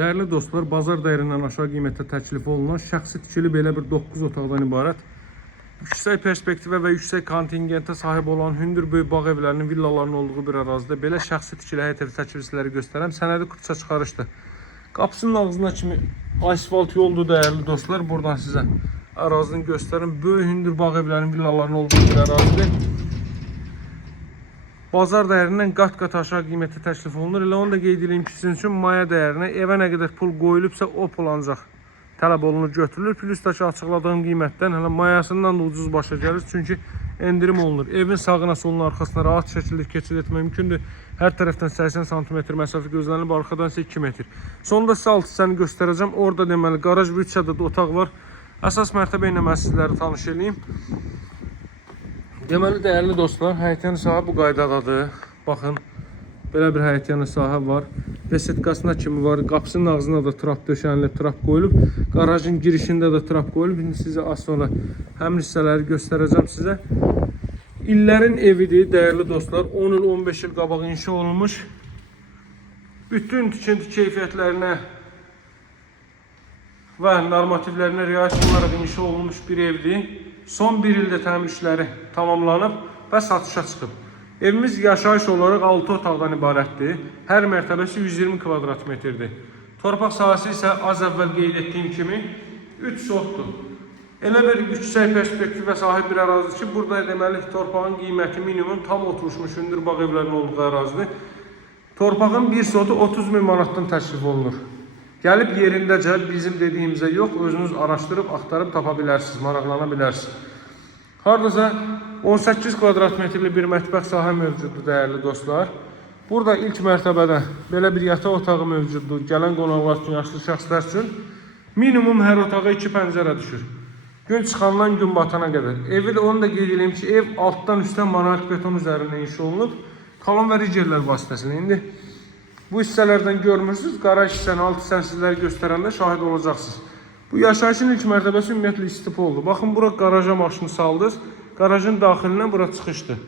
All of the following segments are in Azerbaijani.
Değerli dostlar, bazar dəyərindən aşağı qiymətə təklif olunan şəxsi tikili belə bir 9 otaqdan ibarət yüksək perspektivə və yüksək kontingentə sahib olan hündür böyük bağ evlərinin, villaların olduğu bir ərazidə belə şəxsi tikili həyət evi təklifləri göstərəm. Sənədi qısa çıxarışdır. Qapısının ağzına kimi asfalt yoldur değerli dostlar. Buradan sizə ərazini göstərim. Böyük hündür bağ evlərinin, villaların olduğu bir ərazidir. Bazar dəyərindən qat-qat aşağı qiymətə təklif olunur. Elə onu da qeyd edeyim ki, sizin üçün maya dəyərinə evə nə qədər pul qoyulubsa o pul ancaq tələb olunur, götürülür. Plusdakı açıqladığım qiymətdən hələ mayasından da ucuz başa gəlir. Çünki endirim olunur. Evin sağına soluna arxasına rahat şəkildə keçid etmək mümkündür. Hər tərəfdən 80 sm məsafə gözlənilib, arxadan isə 2 metr. Sonda sizə alt hissəni göstərəcəm. Orada deməli qaraj və 3 ədəd otaq var. Əsas mərtəbə ilə mən sizləri tanış edeyim. Deməli değerli dostlar, həyətyanı sahə bu qaydadadır. Baxın, belə bir həyətyanı sahə var. Resetkasına kimi var. Qapısının ağzına da trap döşənilib, trap qoyulub. Garajın girişində də trap qoyulub. İndi sizə az sonra həmin hissələri göstərəcəm sizə. İllərin evidir değerli dostlar. 10 il, 15 il qabaq inşa olunmuş. Bütün tikinti keyfiyyətlərinə və normativlərinə riayət olaraq inşa olunmuş bir evdir. Son bir ildə təmir işləri tamamlanıb və satışa çıxıb. Evimiz yaşayış olaraq 6 otaqdan ibarətdir. Hər mərtəbəsi 120 kvadrat metrdir. Torpaq sahəsi isə az əvvəl qeyd etdiyim kimi 3 sotdur. Elə bir yüksək perspektivə sahib bir ərazidir ki, burada deməli torpağın qiyməti minimum tam oturmuş hündür bağ evlərinin olduğu ərazidir. Torpağın bir sotu 30 min manatdan təklif olunur. Gəlib yerindəcə bizim dediyimizə yox, özünüz araşdırıb, axtarıb tapa bilərsiniz, maraqlana bilərsiniz. Hardasa 18 kvadrat metrli bir mətbəx sahə mövcuddur değerli dostlar. Burada ilk mərtəbədə belə bir yataq otağı mövcuddur. Gələn qonaqlar üçün, yaşlı şəxslər üçün minimum hər otağa 2 pəncərə düşür. Gün çıxandan gün batana qədər. Evi də onu da qeyd edeyim ki, ev altdan üstdən monolit beton üzərində inşa olunub. Kolon və ricerlər vasitəsilə. İndi bu hissələrdən görmürsünüz. Qaraj hissəni, alt hissəni sizlərə göstərəndə şahid olacaqsınız. Bu yaşayışın ilk mərtəbəsi ümumiyyətlə istifa oldu. Baxın, bura qaraja maşını saldınız. Qarajın daxilindən bura çıxışdır.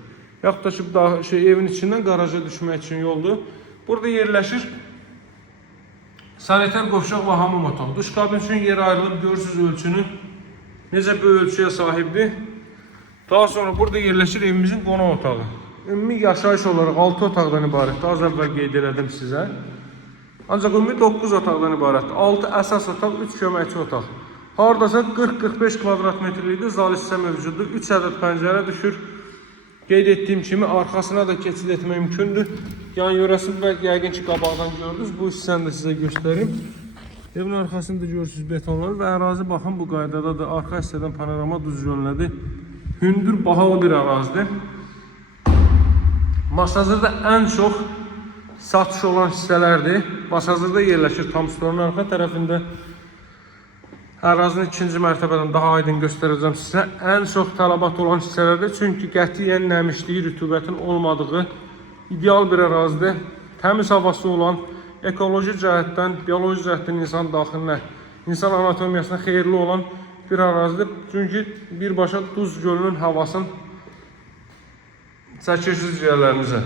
Yaxud da ki, evin içindən qaraja düşmək üçün yoldur. Burada yerləşir sanitar qovşaq və hamam otağı. Duş kabin üçün yer ayrılıb, görürsünüz ölçünü. Necə bir ölçüyə sahibdir. Daha sonra burada yerləşir evimizin qonaq otağı. Ümumi yaşayış olaraq 6 otaqdan ibarətdir. Az əvvəl qeyd elədim sizə. Ancaq ümumi 9 otaqdan ibarətdir. 6 əsas otaq, 3 köməkçi otaq. Hardasa 40-45 kvadrat metrlikdə zal hissə mövcuddur. 3 ədəd pəncərə düşür. Qeyd etdiyim kimi arxasına da keçid etmək mümkündür. Yan yörəsini və yəqin ki qabaqdan gördünüz. Bu hissəni də sizə göstərim. Evin arxasında görürsünüz betonlar və ərazi baxın bu qaydadadır. Arxa hissədən panorama düz yönlədir. Hündür, bahalı bir ərazidir. Masazırda ən çox satış olan hissələrdir. Masazırda yerləşir tam storun arxa tərəfində. Ərazinin ikinci mərtəbədən daha aydın göstərəcəm sizə. Ən çox tələbat olan hissələrdir. Çünki qətiyyən nəmişliyi, rütubətin olmadığı ideal bir ərazidir. Təmiz havası olan, ekoloji cəhətdən, bioloji cəhətdən insan daxilinə, insan anatomiyasına xeyirli olan bir ərazidir. Çünki birbaşa Duz gölünün havasını çəkirsiniz yerlərinizə.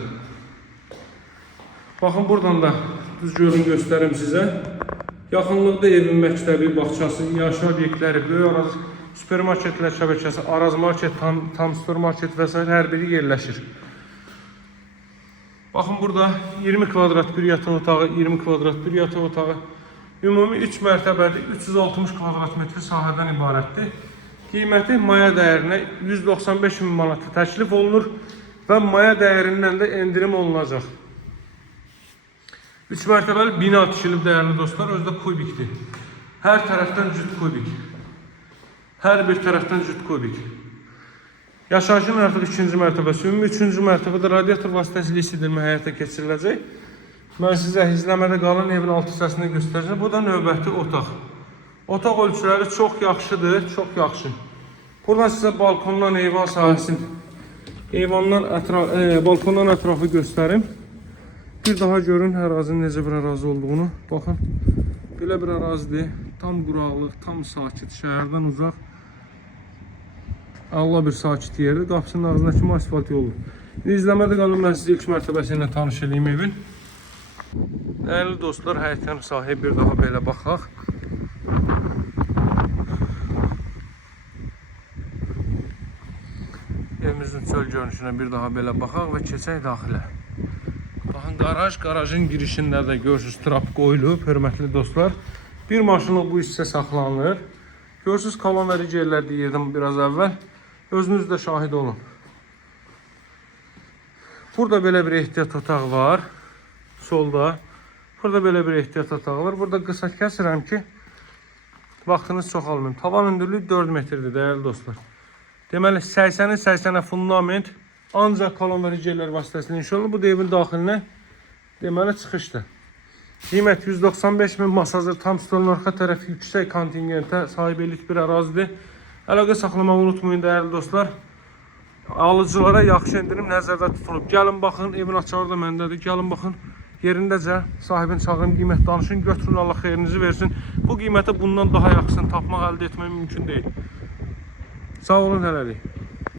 Baxın, buradan da Duz gölünü göstərim sizə. Yaxınlıqda evin məktəbi, bağçası, yaşayış obyektləri, böyük ərazi, supermarketlər şəbəkəsi, Araz market, tam supermarket və s. hər biri yerləşir. Baxın, burada 20 kvadrat bir yataq otağı, 20 kvadrat bir yataq otağı, ümumi 3 mərtəbəli 360 kvadrat metr sahədən ibarətdir. Qiyməti maya dəyərinə 195 min manatı təklif olunur və maya dəyərindən də endirim olunacaq. 3 mərtəbəli bina tikilib değerli dostlar, özdə kubikdir. Hər tərəfdən cüt kubik. Hər bir tərəfdən cüt kubik. Yaşayışın artıq 2-ci mərtəbəsi, ümumi 3-cü mərtəbədə radiator vasitəsilə isidilmə həyata keçiriləcək. Mən sizə izləmədə qalan evin alt hissəsini göstərəcəm. Bu da növbəti otaq. Otaq ölçüləri çox yaxşıdır, çox yaxşı. Buradan sizə balkondan eyvan sahəsini, balkondan ətrafı göstərim. Bir daha görün ərazinin necə bir ərazi olduğunu. Baxın, belə bir ərazidir. Tam quraqlıq, tam sakit, şəhərdən uzaq. Allah bir sakit yerdir. Qapısının ağzındakı asfalt yolu. İzləmədə qalın, mən sizə ilk mərtəbəsi ilə tanış edeyim evin. Dəyərli dostlar, həyətən sahib bir daha belə baxaq. Evimizin çöl görünüşünə bir daha belə baxaq və keçək daxilə. Baxın, qarajın girişində də görürsünüz trap qoyulub, hörmətli dostlar. Bir maşınlıq bu hissə saxlanılır. Görürsünüz, kolon və ricerlər deyirdim biraz əvvəl. Özünüz də şahid olun. Burada belə bir ehtiyat otaq var. Solda. Burada belə bir ehtiyat otağı var. Burada qısa kəsirəm ki, vaxtınız çox almayın. Tavan hündürlüyü 4 metrdir, dəyərli dostlar. Deməli, 80-80 fundament ancaq kolon və ricerlər vasitəsilə inşa olunur. Bu da evin daxilinə deməli çıxışdır. Qiymət 195 min, masazır, tam stolun arxa tərəfi yüksək kontingentə sahib elit bir ərazidir. Əlaqə saxlamağı unutmayın, dəyərli dostlar. Alıcılara yaxşı endirim nəzərdə tutulub. Gəlin baxın, evin açarı da məndədir. Gəlin baxın, yerindəcə sahibin çağırın, qiymət danışın, götürün, Allah xeyrinizi versin. Bu qiymətə bundan daha yaxşısını tapmaq, əldə etmək mümkün deyil. Sağ olun, hələlik.